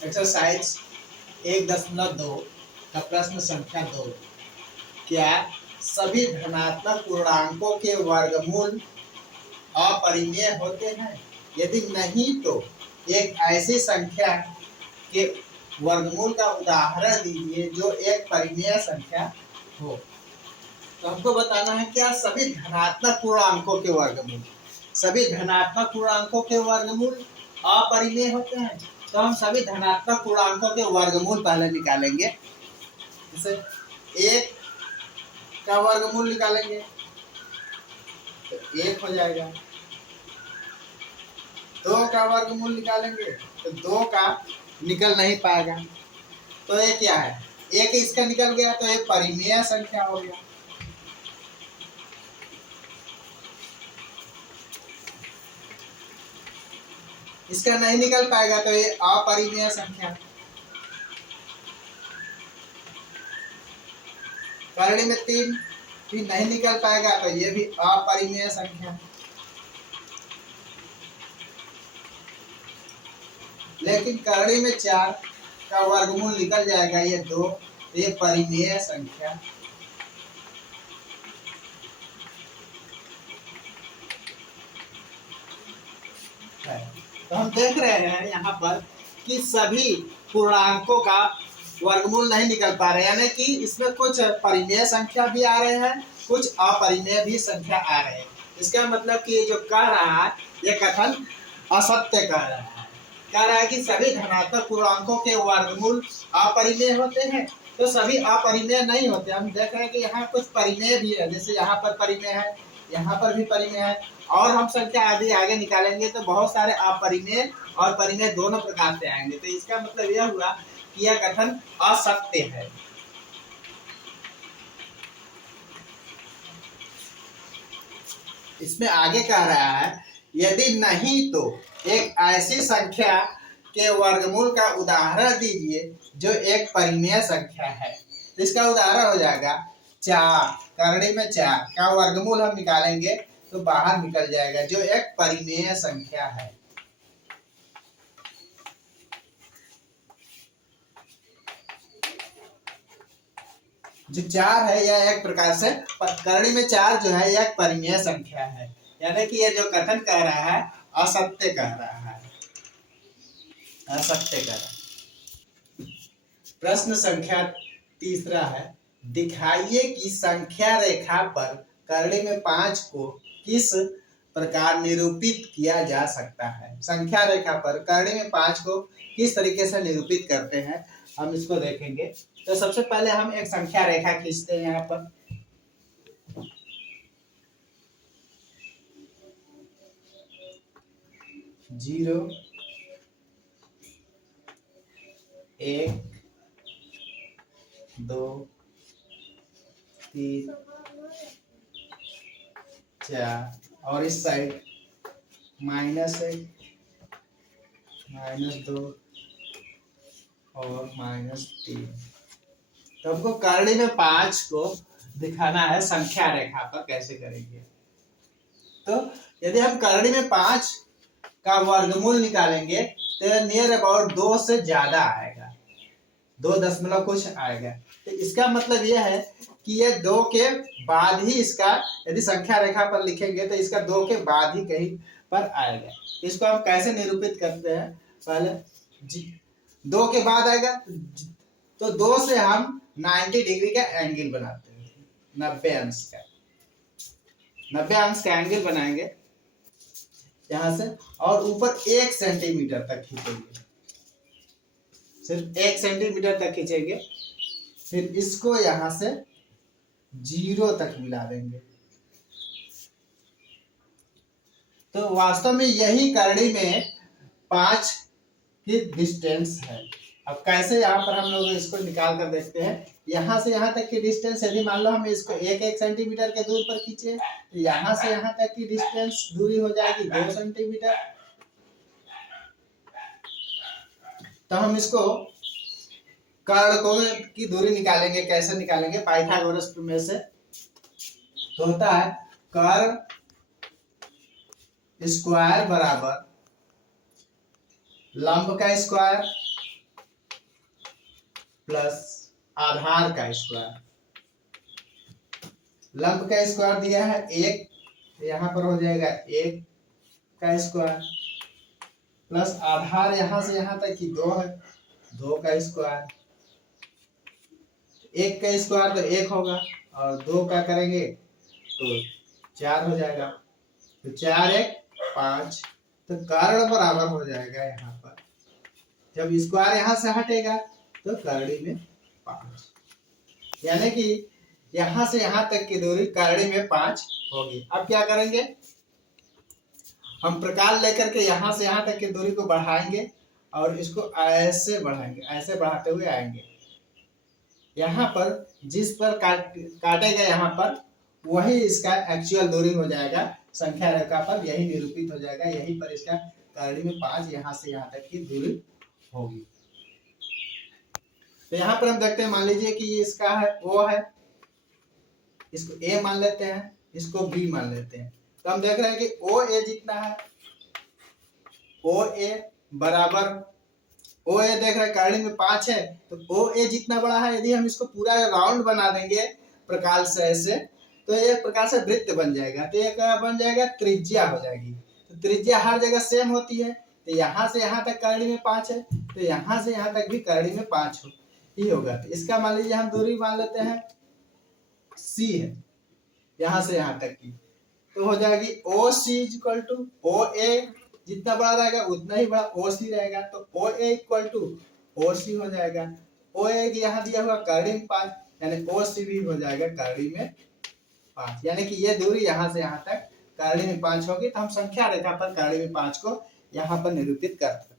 Exercise 1.2 का प्रश्न संख्या 2। क्या सभी धनात्मक पूर्णांकों के वर्गमूल अपरिमेय होते हैं? यदि नहीं तो एक ऐसी संख्या के वर्गमूल का उदाहरण दीजिए जो एक परिमेय संख्या हो। तो हमको बताना है क्या सभी धनात्मक पूर्णांकों के वर्गमूल, सभी धनात्मक पूर्णांकों के वर्गमूल अपरिमेय होते हैं। तो हम सभी धनात्मक पूर्णांकों के वर्गमूल पहले निकालेंगे। जैसे 1 का वर्गमूल निकालेंगे तो 1 हो जाएगा। 2 का वर्गमूल निकालेंगे तो 2 का निकल नहीं पाएगा। तो ये क्या है, 1 इसका निकल गया तो ये परिमेय संख्या हो गया। इसका नहीं निकल पाएगा तो ये अपरिमेय संख्या। करणी में 3 भी नहीं निकल पाएगा तो ये भी अपरिमेय संख्या। लेकिन करणी में 4 का वर्गमूल निकल जाएगा, ये 2, ये परिमेय संख्या। तो हम देख रहे हैं यहाँ पर कि सभी पूर्णांकों का वर्गमूल नहीं निकल पा रहे, यानी कि इसमें कुछ परिमेय संख्या भी आ रहे हैं, कुछ अपरिमेय भी संख्या आ रहे हैं। इसका मतलब कि ये जो कह रहा है ये कथन असत्य कह रहा है। कह रहा है कि सभी धनात्मक पूर्णांकों के वर्गमूल अपरिमेय होते हैं, तो सभी अपरिमेय नहीं होते। हम देख रहे हैं कि यहाँ कुछ परिमेय भी है, जैसे यहाँ पर परिमेय है, यहाँ पर भी परिमेय है, और हम संख्या आगे निकालेंगे तो बहुत सारे अपरिमेय और परिमेय दोनों प्रकार से आएंगे। तो इसका मतलब यह हुआ कि यह कथन असत्य है। इसमें आगे कह रहा है यदि नहीं तो एक ऐसी संख्या के वर्गमूल का उदाहरण दीजिए जो एक परिमेय संख्या है। इसका उदाहरण हो जाएगा 4। करणी में 4 का वर्गमूल हम निकालेंगे तो बाहर निकल जाएगा, जो एक परिमेय संख्या है। जो 4 है यह एक प्रकार से करणी में 4 जो है यह एक परिमेय संख्या है, यानी कि यह जो कथन कह रहा है असत्य कह रहा है, असत्य कह रहा है। प्रश्न संख्या 3 है, दिखाइए कि संख्या रेखा पर करणी में 5 को किस प्रकार निरूपित किया जा सकता है। संख्या रेखा पर करणी में 5 को किस तरीके से निरूपित करते हैं, हम इसको देखेंगे। तो सबसे पहले हम एक संख्या रेखा खींचते हैं। यहाँ पर 0, 1, 2, 3, 4 और इस साइड -1, -2 और -3। तो हमको करणी में 5 को दिखाना है संख्या रेखा पर, कैसे करेंगे। तो यदि हम करणी में 5 का वर्गमूल निकालेंगे तो नियर अबाउट 2 से ज्यादा आएगा, 2 दशमलव कुछ आएगा। तो इसका मतलब यह है कि ये 2 के बाद ही इसका, यदि संख्या रेखा पर लिखेंगे तो इसका 2 के बाद ही कहीं पर आएगा। इसको हम कैसे निरूपित करते हैं, पहले 2 के बाद आएगा तो 2 से हम 90 डिग्री का एंगल बनाते हैं, 90 अंश का, 90 अंश का एंगल बनाएंगे यहाँ से, और ऊपर 1 सेंटीमीटर तक खींचेंगे, सिर्फ 1 सेंटीमीटर तक खींचेंगे। फिर इसको यहाँ से 0 तक मिला देंगे। तो वास्तव में यही करणी में 5 की डिस्टेंस है। अब कैसे यहाँ पर हम लोग इसको निकाल कर देखते हैं। यहाँ से यहाँ तक की डिस्टेंस, यदि मान लो हम इसको 1 सेंटीमीटर के दूर पर खींचे तो यहाँ से यहाँ तक की डिस्टेंस दूरी हो जाएगी 2 सेंटीमीटर। तो हम इसको कर्ण कोण की दूरी निकालेंगे। कैसे निकालेंगे, पाइथागोरस प्रमेय से। तो होता है कर्ण स्क्वायर बराबर लंब का स्क्वायर प्लस आधार का स्क्वायर, लंब का स्क्वायर दिया है 1, यहाँ पर हो जाएगा 1 का स्क्वायर प्लस आधार यहाँ से यहाँ तक की 2 है, 2 का स्क्वायर, 1 का स्क्वायर तो 1 होगा और 2 का करेंगे तो 4 हो जाएगा, तो 4 1 5, तो कर्ण बराबर हो जाएगा यहाँ पर, जब स्क्वायर यहाँ से हटेगा तो करड़ी में 5, यानी कि यहाँ से यहाँ तक की दूरी करड़ी में 5 होगी। अब क्या करेंगे, हम प्रकार लेकर के यहाँ से यहाँ तक की दूरी को बढ़ाएंगे और इसको ऐसे बढ़ाएंगे, ऐसे बढ़ाते हुए आएंगे, यहाँ पर जिस पर काटेगा यहाँ पर वही इसका एक्चुअल दूरी हो जाएगा, संख्या रेखा पर यही निरूपित हो जाएगा, यहीं पर इसका करड़ी में 5 यहाँ से यहाँ तक की दूरी होगी। तो यहाँ पर हम देखते हैं, मान लीजिए कि ये इसका है O है, इसको A मान लेते हैं, इसको B मान लेते हैं, तो हम देख रहे हैं कि OA जितना है, OA बराबर, OA देख रहे हैं करड़ी में 5 है, तो OA जितना बड़ा है, यदि हम इसको पूरा राउंड बना देंगे प्रकार से ऐसे, तो ये प्रकार से वृत्त बन जाएगा, तो ये क्या बन जाएगा, त्रिज्या हो जाएगी। तो त्रिज्या हर जगह सेम होती है, तो यहाँ से यहाँ तक करड़ी में 5 है, तो यहाँ से यहाँ तक भी करड़ी में 5 ही होगा। तो इसका मान लीजिए हम दूरी मान लेते हैं C है, यहाँ से यहाँ तक की, तो हो जाएगी OC इक्वल टू OA, जितना बड़ा रहेगा उतना ही बड़ा OC रहेगा, तो OA इक्वल टू OC हो जाएगा। OA यहाँ दिया हुआ करड़ी में 5, यानी OC भी हो जाएगा करड़ी में 5, यानी कि ये दूरी यहाँ से यहाँ तक करड़ी में 5 होगी। तो हम संख्या रेखा पर करड़ी में 5 को यहाँ पर निरूपित करते हैं।